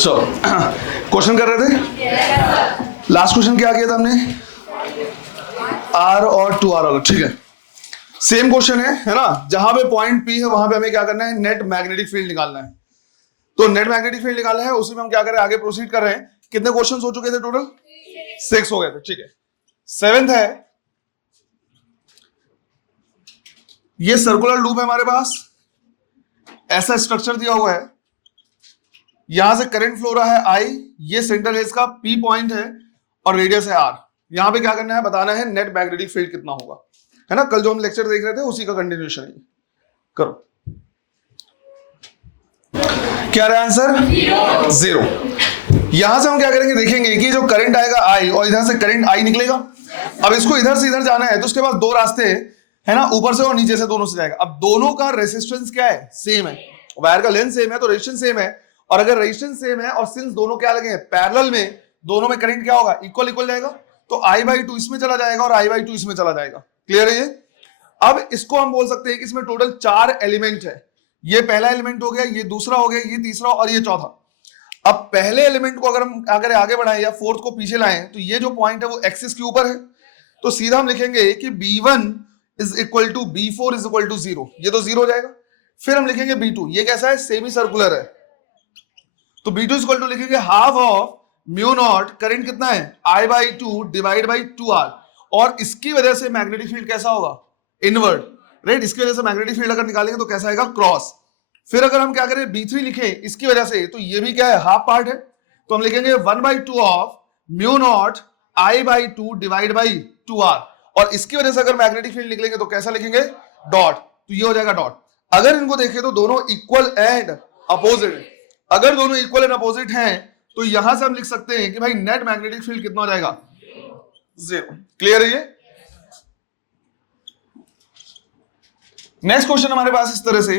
चलो क्वेश्चन कर रहे थे। लास्ट क्वेश्चन क्या किया था हमने? आर और 2r होगा, ठीक है। सेम क्वेश्चन है ना। जहां पे पॉइंट P है वहां पे हमें क्या करना है? नेट मैग्नेटिक फील्ड निकालना है। तो नेट मैग्नेटिक फील्ड निकालना है, उसी में हम क्या कर रहे हैं? आगे प्रोसीड कर रहे हैं। कितने क्वेश्चन हो चुके थे टोटल? 6 हो गए थे, ठीक है। 7th है, ये सर्कुलर लूप है हमारे पास, ऐसा स्ट्रक्चर दिया हुआ है, यहां से करंट फ्लो रहा है I, ये सेंटर है इसका, P पॉइंट है और रेडियस है R। यहां पे क्या करना है? बताना है नेट मैग्नेटिक फील्ड कितना होगा, है ना। कल जो हम लेक्चर देख रहे थे उसी का कंटिन्यूएशन है। करो, क्या रहा आंसर? 0। यहां से हम क्या करेंगे? देखेंगे कि जो करंट आएगा I और इधर से करंट I निकलेगा। अब इसको इधर से इधर जाना है तो उसके बाद दो रास्ते है ना, ऊपर से और नीचे से, दोनों से जाएगा। अब दोनों का रेजिस्टेंस क्या है? सेम है। वायर का लेंथ सेम है तो रेजिस्टेंस सेम है, और अगर रेजिस्टेंस सेम है और सिंस दोनों क्या लगे हैं? पैरेलल में, दोनों में करंट क्या होगा? इक्वल इक्वल जाएगा। तो I/2 इसमें चला जाएगा और I/2 इसमें चला जाएगा। क्लियर है ये? अब इसको हम बोल सकते हैं कि इसमें टोटल 4 एलिमेंट है। ये पहला एलिमेंट हो गया, ये दूसरा हो गया, ये तीसरा और ये चौथा। अब पहले एलिमेंट को अगर हम अगर आगे बढ़ाएं या फोर्थ को पीछे लाएं तो ये जो पॉइंट है वो एक्सिस के ऊपर है। तो सीधा हम लिखेंगे कि B1 is equal to B4 is equal to 0। ये तो 0 हो जाएगा। फिर हम लिखेंगे B2, ये कैसा है? सेमी सर्कुलर है, तो B2 इज इक्वल टू लिखेंगे half of mu naught, current कितना है? I/2 divide by 2R। और इसकी वजह से मैग्नेटिक फील्ड कैसा होगा? Inward, right. इसकी वजह से मैग्नेटिक फील्ड अगर निकालेंगे तो कैसा आएगा? क्रॉस। फिर अगर हम क्या करें? B3 लिखें इसकी वजह से, तो ये भी क्या है? हाफ पार्ट है, तो हम लिखेंगे 1/2 of mu naught I/2 divide by 2R। और इसकी वजह से अगर मैग्नेटिक फील्ड निकलेंगे तो कैसा लिखेंगे? डॉट। तो ये हो जाएगा डॉट। अगर इनको देखें तो दोनों इक्वल एंड अपोजिट है। अगर दोनों इक्वल एंड अपोजिट हैं तो यहां से हम लिख सकते हैं कि भाई नेट मैग्नेटिक फील्ड कितना हो जाएगा? 0। क्लियर है ये? नेक्स्ट क्वेश्चन हमारे पास इस तरह से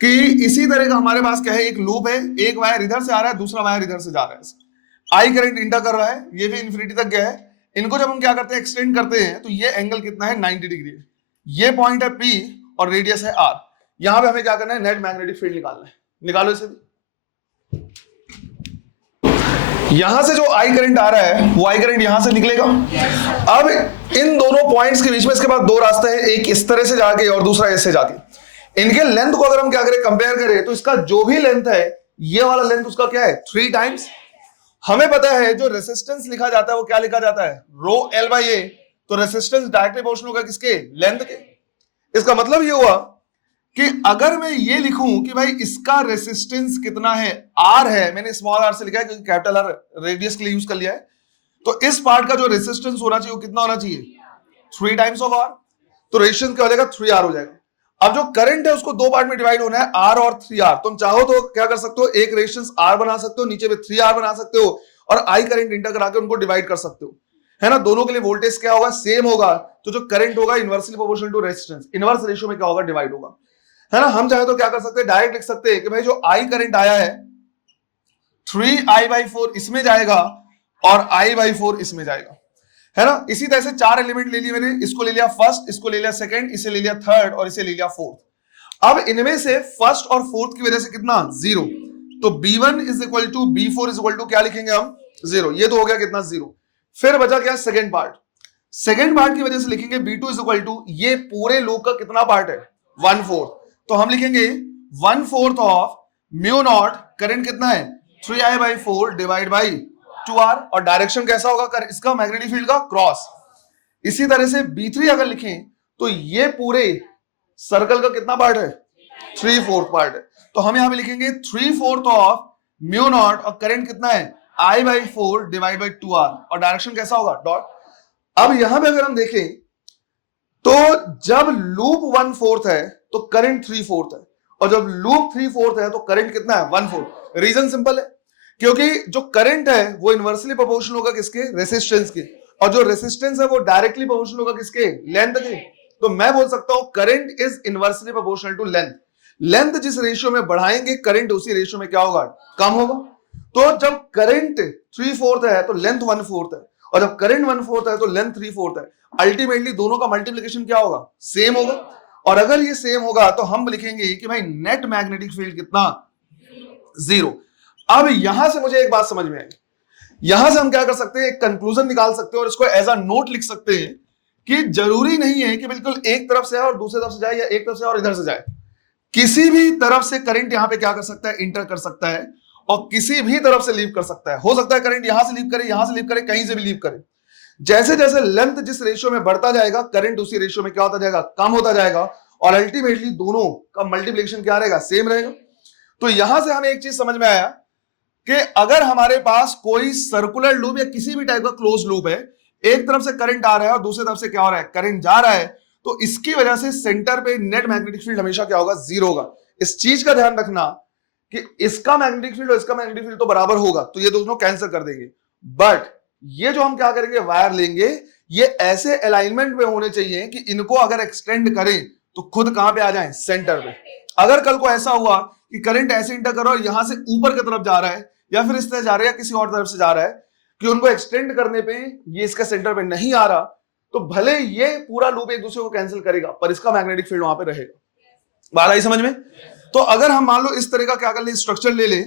कि इसी तरह का हमारे पास क्या है? एक लूप है, एक वायर इधर से आ रहा है, दूसरा वायर इधर से जा रहा है। I करंट इंटर कर रहा है, ये भी इन्फिनिटी तक गया है। इनको जब हम क्या करते हैं? एक्सटेंड करते हैं, तो ये एंगल कितना है? 90 डिग्री है। ये पॉइंट है P और रेडियस है R। यहां पे हमें क्या करना है? नेट मैग्नेटिक फील्ड निकालना है। निकालो इसे भी। यहां से जो I करंट आ रहा है वो I करंट यहां से निकलेगा। अब इन दोनों पॉइंट्स के बीच में इसके बाद दो रास्ते हैं, एक इस तरह से जाके और दूसरा ऐसे जाके। इनके लेंथ को अगर हम क्या करें? कंपेयर करें, तो इसका जो भी लेंथ है, ये वाला लेंथ उसका क्या है? 3 टाइम्स। हमें पता है जो रेसिस्टेंस लिखा जाता है वो क्या लिखा जाता है? रो L/A। तो रेसिस्टेंस डायरेक्टली प्रोपोर्शनल होगा किसके? लेंथ के। इसका मतलब ये हुआ कि अगर मैं ये लिखूं कि भाई इसका रेसिस्टेंस कितना है? R है, मैंने स्मॉल r से लिखा है क्योंकि कैपिटल R रेडियस के लिए यूज कर लिया है। तो इस पार्ट का जो रेसिस्टेंस होना चाहिए वो कितना होना चाहिए? 3 टाइम्स ऑफ R। तो रेजिस्टेंस क्या हो जाएगा? 3R हो जाएगा। अब जो करंट है उसको दो पार्ट में डिवाइड होना है, R और 3R। तुम चाहो तो क्या कर सकते हो? एक रेजिस्टेंस R बना सकते हो, नीचे में 3R बना सकते हो, और I करंट इंटर करा के उनको डिवाइड कर सकते हो, है ना। दोनों के लिए वोल्टेज क्या होगा? सेम होगा। तो जो करंट होगा inversely proportional to resistance, inverse ratio में क्या होगा? डिवाइड होगा, है ना। हम चाहे तो क्या कर सकते हैं? डायरेक्ट लिख सकते हैं कि भाई जो I करंट आया है 3I/4 इसमें जाएगा और I/4 इसमें जाएगा, है ना। इसी तरह से 4 एलिमेंट ले लिए मैंने। इसको ले लिया फर्स्ट, इसको ले लिया सेकंड, इसे ले लिया थर्ड और इसे ले लिया फोर्थ। अब इनमें से फर्स्ट और फोर्थ की वजह से कितना? 0। तो B1 is equal to B4 is equal to क्या लिखेंगे हम? 0। ये तो हो गया कितना? 0। फिर बचा क्या? Second part. सेकंड पार्ट की वजह से लिखेंगे B2 इज इक्वल टू, ये पूरे लूप का कितना पार्ट है? 1/4। तो हम लिखेंगे 1/4 ऑफ म्यू नॉट, करंट कितना है? 3I/4 divide by 2R। और डायरेक्शन कैसा होगा इसका? मैग्नेटिक फील्ड का क्रॉस। इसी तरह से B3 अगर लिखें तो ये पूरे सर्कल का कितना पार्ट है? 3/4 पार्ट है। तो हम यहां पे लिखेंगे 3/4 ऑफ म्यू नॉट, और करंट कितना है? I/4 divide by 2R। और डायरेक्शन कैसा होगा? डॉट। अब यहां पे अगर हम देखें तो जब लूप 1/4 है तो करंट 3/4 है, और जब लूप 3/4 है तो करंट कितना है? 1/4। रीजन सिंपल है, क्योंकि जो करंट है वो इनवर्सली प्रोपोर्शनल होगा किसके? रेसिस्टेंस के। और जो रेसिस्टेंस है वो डायरेक्टली प्रोपोर्शनल होगा किसके? लेंथ के। तो मैं बोल सकता हूं current is inversely proportional to length. Length जिस रेशियो में बढ़ाएंगे करंट उसी रेशियो में क्या होगा? कम होगा। तो जब करंट 3/4 है तो लेंथ 1/4 है, और जब करंट 1/4 है तो लेंथ 3/4 है। अल्टीमेटली दोनों का मल्टीप्लिकेशन क्या होगा? सेम होगा। और अगर ये सेम होगा तो हम लिखेंगे कि भाई नेट मैग्नेटिक फील्ड कितना? 0। अब यहां से मुझे एक बात समझ में आई, यहां से हम क्या कर सकते हैं, एक कंक्लूजन निकाल सकते हैं और इसको एज अ नोट लिख सकते हैं कि जरूरी नहीं है कि बिल्कुल एक तरफ से और दूसरी तरफ से जाए या एक तरफ से और इधर से जाए, किसी भी तरफ से करंट यहां पे क्या कर सकता है, इंटर कर सकता है और किसी भी तरफ से लीव कर सकता है। हो सकता है करंट यहां से लीव करे, यहां से लीव करे, कहीं से भी लीव करे। जैसे जैसे लेंथ जिस रेशियो में बढ़ता जाएगा, करंट उसी रेशियो में क्या होता जाएगा, कम होता जाएगा और अल्टीमेटली दोनों का मल्टीप्लिकेशन क्या रहेगा, सेम रहेगा। तो यहां से हमें एक चीज समझ में आया कि अगर हमारे पास कोई सर्कुलर लूप या किसी भी टाइप का क्लोज लूप है, एक तरफ से करंट आ रहा है और दूसरी तरफ से क्या हो रहा है, करंट जा रहा है, तो इसकी वजह से सेंटर पे नेट मैग्नेटिक फील्ड हमेशा क्या होगा, जीरो होगा। इस चीज का ध्यान रखना कि इसका मैग्नेटिक फील्ड और इसका मैग्नेटिक फील्ड तो बराबर होगा, तो ये दोनों कैंसिल कर देंगे। बट ये जो हम क्या करेंगे, वायर लेंगे, ये ऐसे अलाइनमेंट में होने चाहिए कि इनको अगर एक्सटेंड करें तो खुद कहां पे आ जाएं, सेंटर पे। अगर कल को ऐसा हुआ कि करंट ऐसे इंटर करो और यहां से ऊपर की तरफ जा रहा है या फिर इस तरह जा रहा है या किसी और तरफ से जा रहा है कि उनको एक्सटेंड करने पे ये इसका सेंटर पे नहीं आ रहा, तो भले ये पूरा लूप एक दूसरे को कैंसिल करेगा पर इसका मैग्नेटिक फील्ड वहां पे रहेगा। बात आई समझ में? तो अगर हम मान लो इस तरह का क्या कर ले, स्ट्रक्चर ले ले,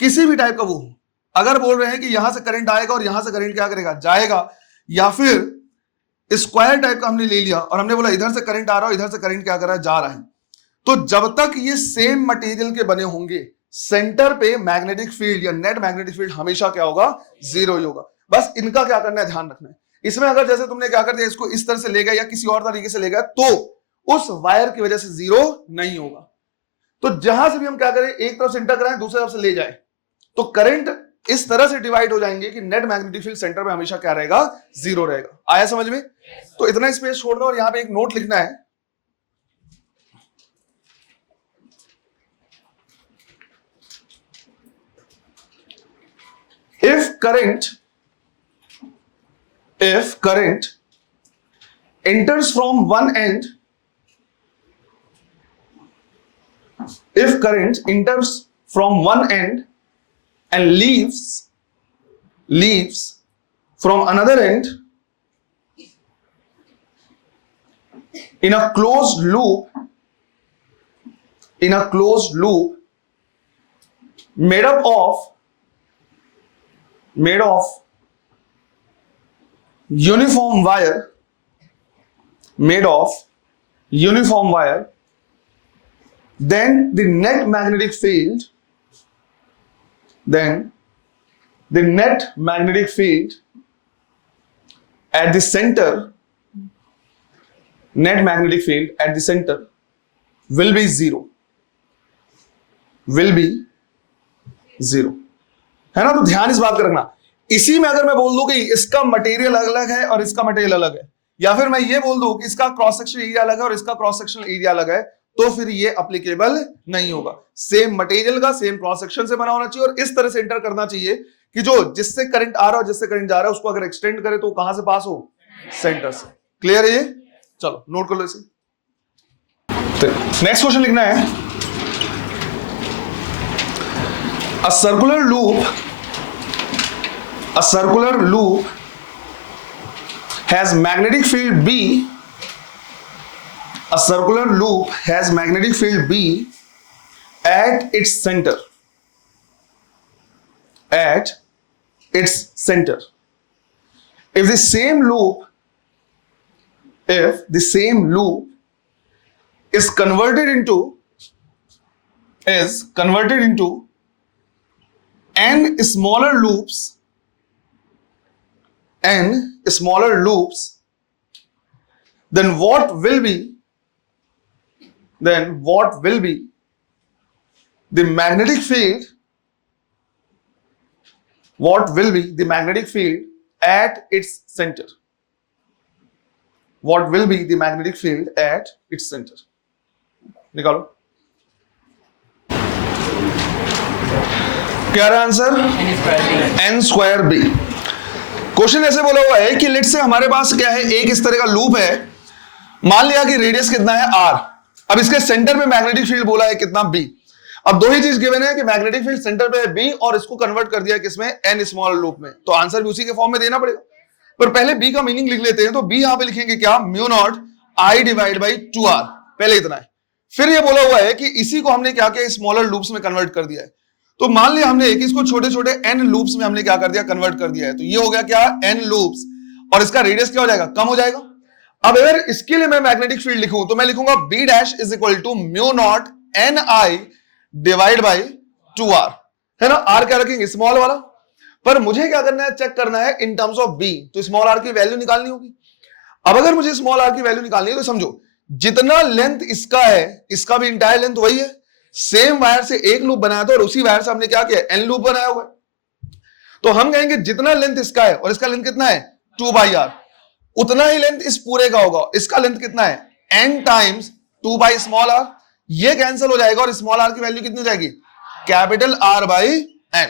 किसी भी टाइप का वो, अगर बोल रहे हैं कि यहां से करंट आएगा और यहां से करंट क्या करेगा, जाएगा, या फिर स्क्वायर टाइप का हमने ले लिया और हमने बोला इधर से करंट आ रहा है, इधर से करंट क्या कर रहा है, जा रहा है, तो जब तक ये सेम मटेरियल के बने होंगे, सेंटर पे मैग्नेटिक फील्ड या नेट मैग्नेटिक फील्ड हमेशा क्या होगा, जीरो ही होगा। बस इनका क्या करना है, ध्यान रखना है। इसमें अगर जैसे तुमने क्या कर दिया, इसको इस तरह से ले गया या किसी और तरीके से ले गया, तो उस वायर की वजह से जीरो नहीं होगा। तो जहां से भी हम क्या करें, एक तरफ से इंटर कराएं, दूसरी तरफ से ले जाए, तो करंट इस तरह से डिवाइड हो जाएंगे कि नेट मैग्नेटिक फील्ड सेंटर में हमेशा क्या रहेगा, जीरो रहेगा। आया समझ में? तो इतना स्पेस छोड़ दो और यहां पे एक नोट लिखना है, if current enters from one end, if current enters from one end and leaves from another end in a closed loop made of uniform wire, then the net magnetic field at the center, will be zero, है ना? तो ध्यान इस बात का रखना। इसी में अगर मैं बोल दूं कि इसका मटेरियल अलग है और इसका मटेरियल अलग है, या फिर मैं ये बोल दूं कि इसका क्रॉस सेक्शन एरिया अलग है और इसका क्रॉस सेक्शन एरिया अलग है, तो फिर ये अप्लीकेबल नहीं होगा। सेम मटेरियल का सेम क्रॉस सेक्शन से बना होना चाहिए और इस तरह से एंटर करना चाहिए कि जो जिससे करंट आ रहा है और जिससे करंट जा रहा है उसको अगर एक्सटेंड करे तो कहां से पास हो, सेंटर से। क्लियर है ये? चलो नोट कर लो इसे। नेक्स्ट क्वेश्चन लिखना है, A circular loop has magnetic field B. A circular loop has magnetic field B at its center. If the same loop is converted into n smaller loops, then what will be the magnetic field? What will be the magnetic field at its center? What will be the magnetic field at its center? निकालो। क्या रहा answer? n square B. Question ऐसे बोला हुआ है कि late से हमारे पास क्या है, एक इस तरह का लूप है, मान लिया कि रेडियस कितना है r, अब इसके सेंटर में मैग्नेटिक फील्ड बोला है कितना b। अब दो ही चीज गिवन है कि मैग्नेटिक फील्ड सेंटर पे है b और इसको कन्वर्ट कर दिया किसमें, n स्मॉल लूप में, तो आंसर भी उसी के फॉर्म में देना पड़ेगा। पर पहले b का मीनिंग लिख लेते हैं, तो b यहां पे लिखेंगे क्या, mu naught I divide by 2r, पहले इतना है। फिर ये बोला हुआ है कि इसी को हमने क्या किया, स्मॉलर लूप्स में कन्वर्ट कर दिया है, तो मान लिया हमने एक इसको छोटे छोटे n लूप्स में हमने क्या कर दिया, कन्वर्ट कर दिया है। तो ये हो गया क्या, n लूप्स, और इसका रेडियस क्या हो जाएगा, कम हो जाएगा। अब अगर इसके लिए मैं मैग्नेटिक फील्ड लिखूं तो मैं लिखूंगा B dash is equal to mu not NI divide by 2R, है ना। R क्या रखेंगे, स्मॉल वाला, पर मुझे क्या करना है, चेक करना है इन टर्म्स ऑफ B, तो स्मॉल r की वैल्यू निकालनी होगी। अब अगर मुझे स्मॉल r की वैल्यू निकालनी है तो समझो जितना लेंथ इसका है इसका भी इंटायर लेंथ वही है, सेम वायर से एक लूप बनाया था और उसी वायर से हमने क्या किया, n लूप बनाया हुआ है। तो हम कहेंगे जितना लेंथ इसका है और इसका लेंथ कितना है 2/r, उतना ही लेंथ इस पूरे का होगा। इसका लेंथ कितना है n टाइम्स 2 स्मॉल r, ये कैंसिल हो जाएगा और स्मॉल r की वैल्यू कितनी हो जाएगी, कैपिटल R बाई n।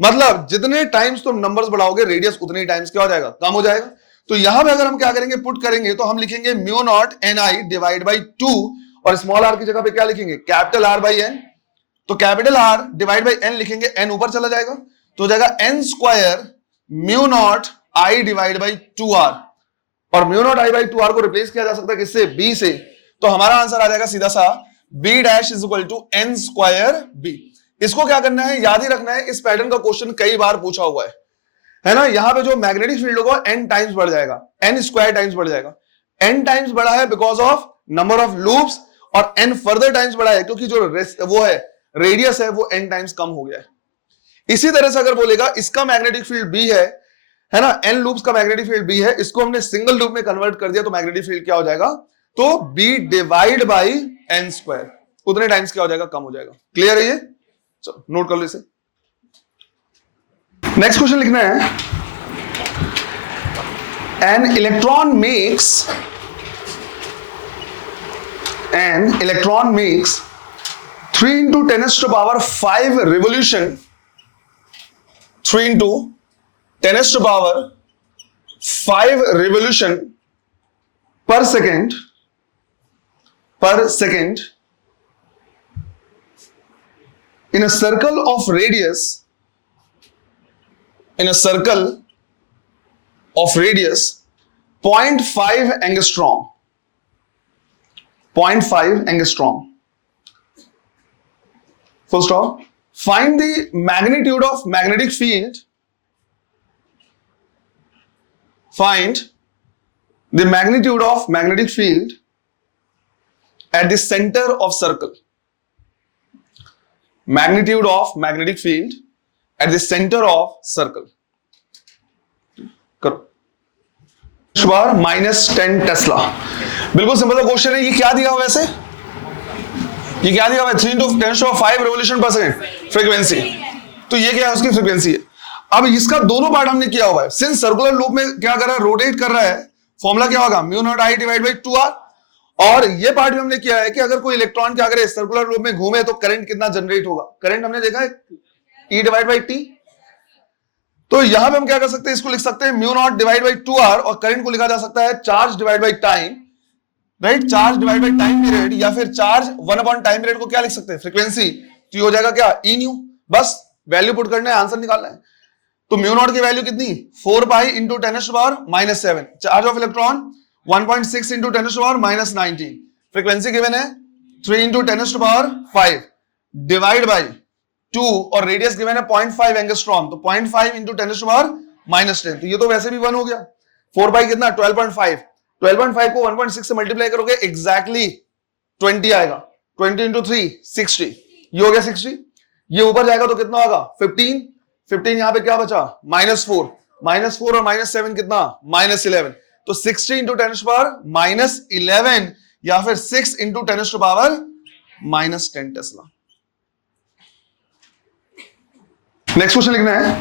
मतलब जितने टाइम्स तुम नंबर्स बढ़ाओगे रेडियस उतने ही टाइम्स क्या हो जाएगा, कम हो जाएगा। तो यहां पे अगर हम क्या करेंगे, पुट करेंगे तो हम लिखेंगे mu not NI divide by 2 और स्मॉल r की जगह पे क्या लिखेंगे, कैपिटल R बाई n। तो capital R divide by n लिखेंगे, n ऊपर चला जाएगा तो हो जाएगा n square mu naught I divide by 2R, और mu naught I by 2R को रिप्लेस किया जा सकता है किससे, B से। तो हमारा आंसर आ जाएगा सीधा सा B dash is equal to n square B। इसको क्या करना है, याद ही रखना है, इस पैटर्न का क्वेश्चन कई बार पूछा हुआ है ना। यहां पे जो मैग्नेटिक फील्ड होगा n टाइम्स बढ़ जाएगा, n स्क्वायर टाइम्स बढ़ जाएगा। n टाइम्स बढ़ा है because of number of loops, और n फर्दर टाइम्स बढ़ा है क्योंकि जो वो है रेडियस है वो n टाइम्स कम हो गया है। इसी तरह से अगर बोलेगा इसका मैग्नेटिक फील्ड B है ना, n लूप्स का मैग्नेटिक फील्ड B है, इसको हमने सिंगल लूप में कन्वर्ट कर दिया तो मैग्नेटिक फील्ड क्या हो जाएगा, तो B divide by n square, उतने टाइम्स क्या हो जाएगा, कम हो जाएगा। क्लियर है ये, चलो नोट कर लो इसे। नेक्स्ट क्वेश्चन लिखना है, an electron makes 3 into 10 to the power 5 revolution, 3 into 10 to the power 5 revolution per second in a circle of radius 0.5 angstrom. 0.5 angstrom. Full stop. Find the magnitude of magnetic field. Find the magnitude of magnetic field at the center of circle. Magnitude of magnetic field at the center of circle. करो -10 Tesla. बिल्कुल simple question है। ये क्या दिया हुआ वैसे, ये क्या दिया हुआ है, 3 into 10 to 5 रेवोल्यूशन पर सेकंड फ्रीक्वेंसी। तो ये क्या है, उसकी फ्रीक्वेंसी है। अब इसका दोनों पार्ट हमने किया हुआ है। सिंस सर्कुलर लूप में क्या कर रहा है, रोटेट कर रहा है, फॉर्मूला क्या होगा, mu not I divide by 2r। और ये पार्ट भी हमने किया है कि अगर कोई इलेक्ट्रॉन क्या करे, सर्कुलर लूप में घूमे तो करंट कितना जनरेट होगा। करंट हमने देखा है E डिवाइड बाई टी। तो यहां पे हम क्या कर सकते हैं, इसको लिख सकते हैं mu naught divide by 2r, और करंट को लिखा जा सकता है charge divide by time, right. Charge divide by time period, या फिर चार्ज 1 अपॉन टाइम पीरियड को क्या लिख सकते हैं, फ्रीक्वेंसी। तो ये हो जाएगा क्या, ई न्यू। बस वैल्यू पुट करना है, आंसर निकालना है। तो म्यू नॉट की वैल्यू कितनी, 4 pi into 10 to power -7। Charge of electron 1.6 into 10 to power -19। Frequency given है 3 into 10 to power 5 divide by 2, और रेडियस गिवन है 0.5 एंगस्ट्रॉम। तो 0.5 इंटू 10 टू पावर -10। तो ये तो वैसे भी 1 हो गया। 4 पाई कितना, 12.5। 12.5 को 1.6 से मल्टीप्लाई करोगे एग्जैक्टली 20 आएगा। 20 इंटू 3 60, ये हो गया 60। ये ऊपर जाएगा तो कितना होगा, 15। 15 यहां पे क्या बचा, -4। -4 और -7 कितना, -11। तो 60 इंटू 10 टू पावर -11, या फिर 6 into 10 to power -10 tesla. Next question लिखना है,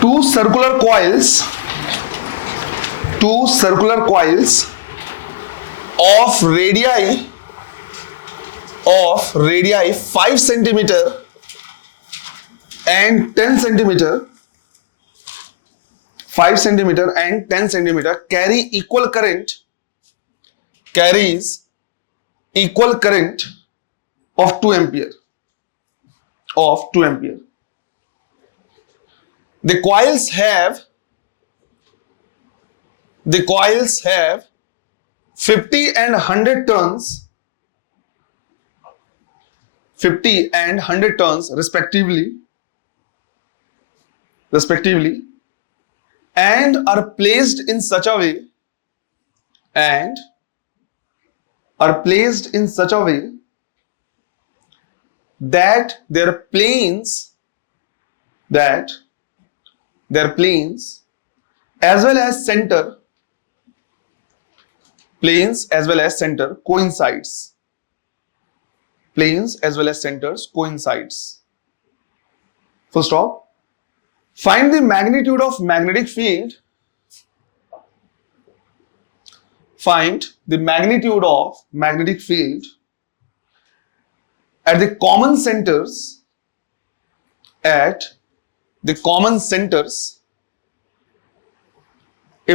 2 circular coils of radii 5 centimeter and 10 centimeter, 5 centimeter and 10 centimeter carries equal current of 2 ampere. The coils have 50 and 100 turns 50 and 100 turns respectively, and are placed in such a way, that their planes as well as center coincides. Full stop. Find the magnitude of magnetic field. Find the magnitude of magnetic field at the common centers. If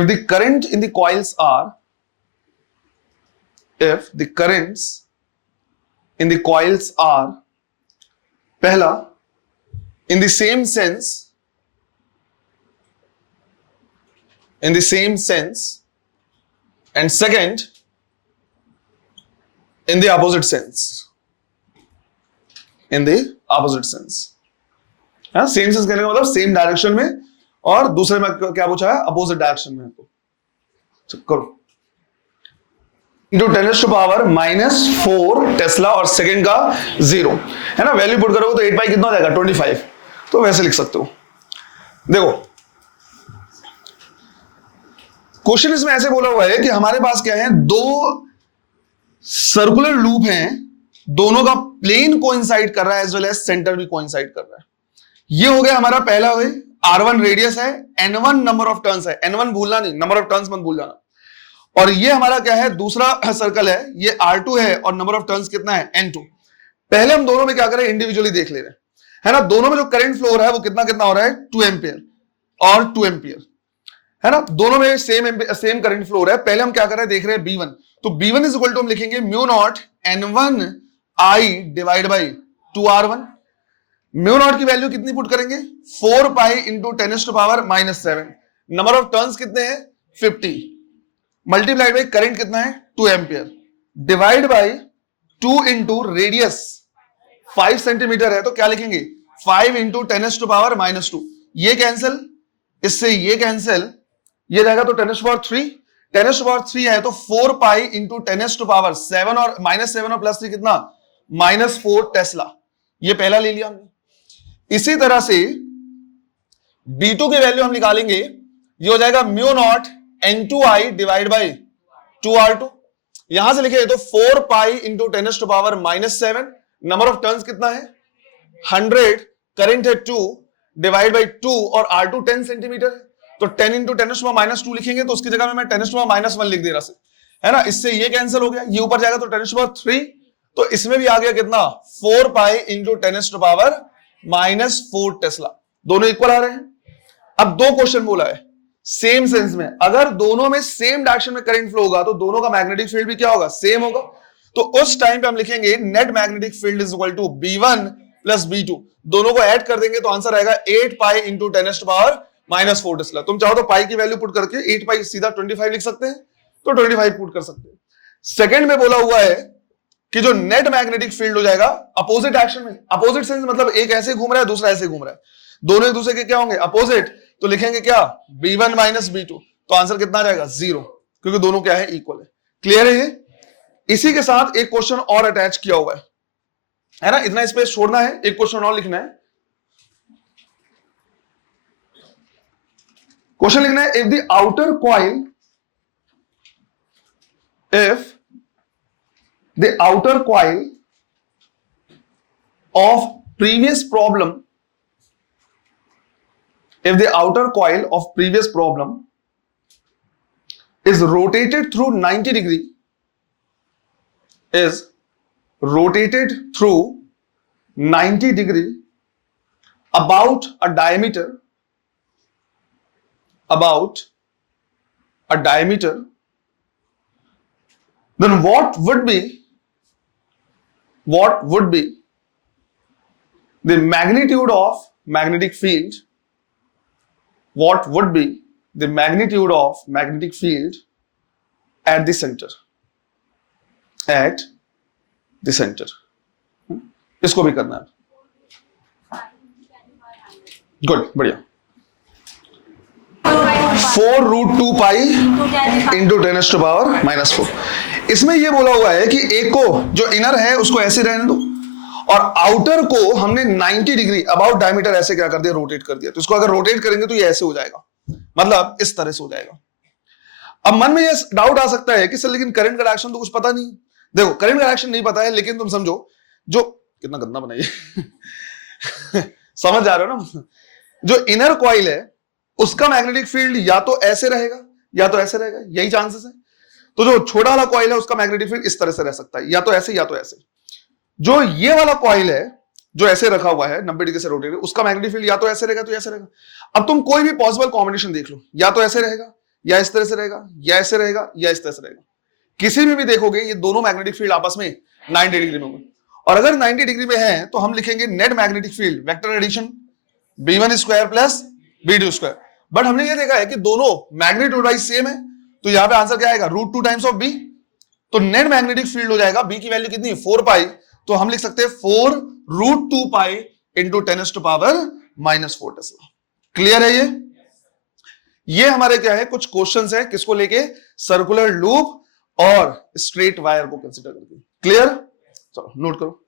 the current in the coils are, पहला, in the same sense, and second, in the opposite sense. हाँ, same sense कहने का मतलब same direction में, और दूसरे में क्या पूछा है, अपोजिट डायरेक्शन में। तो करो, इंटू 10⁻⁻⁴ टेस्ला और सेकंड का 0 है ना। वैल्यू पुट करोगे तो 8 पाई कितना हो जाएगा, 25। तो वैसे लिख सकते हो। देखो क्वेश्चन इसमें ऐसे बोला हुआ है कि हमारे पास क्या है, दो सर्कुलर लूप हैं, दोनों का प्लेन कोइंसाइड कर रहा है एज वेल एज सेंटर भी कोइंसाइड कर रहा है। ये हो गया हमारा पहला वे। R1 रेडियस है, N1 नंबर ऑफ टर्न्स है, N1 भूलना नहीं, नंबर ऑफ टर्न्स मत भूल जाना। और ये हमारा क्या है, दूसरा सर्कल है, ये R2 है और नंबर ऑफ टर्न्स कितना है, N2। पहले हम दोनों में क्या करें, इंडिविजुअली देख ले रहे हैं, है ना। दोनों में जो करंट फ्लो हो रहा है वो कितना हो रहा है, 2 एम्पियर और 2 एम्पियर, है ना। दोनों में सेम करंट फ्लो हो रहा है। पहले हम क्या कर रहे हैं, देख रहे हैं B1। तो B1 इज इक्वल टू हम लिखेंगे μ0 N1 I divide by 2R1। μ0 की वैल्यू कितनी पुट करेंगे, 4 pi into 10⁻⁻⁷। Number of turns कितने हैं, 50, मल्टीप्लाइड बाई करंट कितना है, 2 ampere, divide by 2 into radius 5 centimetre है, तो क्या लिखेंगे, 5 इंटू 10⁻⁻²। ये कैंसिल, इससे ये कैंसिल, ये रहेगा तो 10⁻³ 10⁻³ है तो 4 पाई इंटू 10⁻⁷ और -7 और +3 कितना, -4 टेस्ला। ये पहला ले लिया हमने। इसी तरह से B2 की वैल्यू हम निकालेंगे, ये हो जाएगा μ0 N2I डिवाइड बाई 2R2। यहां से लिखे तो 4 pi into 10⁻⁻⁷। Number of turns कितना है, 100, करंट है 2 डिवाइड बाई 2 और R2 10 सेंटीमीटर है, तो 10 इंटू 10⁻⁻² लिखेंगे, तो उसकी जगह में मैं 10⁻⁻1 लिख दे रहा है ना। इससे ये कैंसिल हो गया, ये ऊपर जाएगा तो 10⁻3, तो इसमें भी आ गया कितना, 4 पाई इंटू 10⁻⁻⁴ टेस्ला। दोनों इक्वल आ रहे हैं। अब दो क्वेश्चन बोला है सेम सेंस में, अगर दोनों में सेम डायरेक्शन में करंट फ्लो होगा तो दोनों का मैग्नेटिक फील्ड भी क्या होगा, सेम होगा। तो उस टाइम पे हम लिखेंगे net magnetic field is equal to B1 plus B2। दोनों को ऐड कर देंगे तो आंसर आएगा 8 पाई इंटू 10⁻⁻⁴ टेस्ला। तुम चाहो तो पाई की वैल्यू पुट करके 8 पाई सीधा 25 लिख सकते हैं, तो 25 पुट कर सकते हैं। सेकंड में बोला हुआ है कि जो नेट मैग्नेटिक फील्ड हो जाएगा अपोजिट डायरेक्शन में। अपोजिट सेंस मतलब एक ऐसे घूम रहा है, दूसरा ऐसे घूम रहा है, दोनों एक दूसरे के क्या होंगे, अपोजिट। तो लिखेंगे क्या, B1 माइनस B2, तो आंसर कितना आ जाएगा, 0, क्योंकि दोनों क्या है, इक्वल है। क्लियर है ये। इसी के साथ एक क्वेश्चन और अटैच किया हुआ है ना, इतना स्पेस छोड़ना है, एक क्वेश्चन और लिखना है। क्वेश्चन लिखना है, if the outer coil, if the outer coil of previous problem, if the outer coil of previous problem is rotated through 90 degree, is rotated through 90 degree about a diameter, then what would be the magnitude of magnetic field? What would be the magnitude of magnetic field at the center? At the center. इसको भी करना है। Good, बढ़िया। 4√2 into 10⁻⁻4। इसमें ये बोला हुआ है कि एक को जो इनर है उसको ऐसे रहने दो और आउटर को हमने 90 डिग्री अबाउट डायमीटर ऐसे क्या कर दिया, रोटेट कर दिया। तो इसको अगर रोटेट करेंगे तो ये ऐसे हो जाएगा, मतलब इस तरह से हो जाएगा। अब मन में ये डाउट आ सकता है कि सर लेकिन करंट का डायरेक्शन तो कुछ पता नहीं। देखो करंट का डायरेक्शन नहीं पता है, लेकिन तुम समझो जो कितना गंदा बनाइए समझ जा रहे हो ना, जो इनर कॉइल है उसका मैग्नेटिक फील्ड या तो ऐसे रहेगा या तो ऐसे रहेगा, यही चांसेस है। तो जो छोटा वाला कॉइल है उसका मैग्नेटिक फील्ड इस तरह से रह सकता है, या तो ऐसे या तो ऐसे। जो ये वाला कॉइल है जो ऐसे रखा हुआ है 90 डिग्री से रोटेट, उसका मैग्नेटिक फील्ड या तो ऐसे रहेगा तो ऐसे रहेगा। अब तुम कोई भी पॉसिबल कॉम्बिनेशन देख लो, या तो ऐसे रहेगा या इस तरह से रहेगा या ऐसे रहेगा या इस तरह से रहेगा। किसी में भी देखोगे ये दोनों मैग्नेटिक फील्ड आपस में 90 डिग्री में होंगे। और अगर 90 डिग्री में है तो हम लिखेंगे net magnetic field vector addition b1 square plus b2 square. But हमने ये देखा है कि दोनों मैग्नीट्यूड वाइज सेम है, तो यहां पे आंसर क्या आएगा, √2 टाइम्स ऑफ b। तो नेट मैग्नेटिक फील्ड हो जाएगा, b की वैल्यू कितनी, 4 पाई, तो हम लिख सकते हैं 4√2 पाई इंटू 10⁻⁻4 टेस्ला। क्लियर है ये हमारे क्या है, कुछ क्वेश्चंस है किसको लेके, सर्कुलर लूप और स्ट्रेट वायर को कंसीडर करके। क्लियर, चलो नोट करो।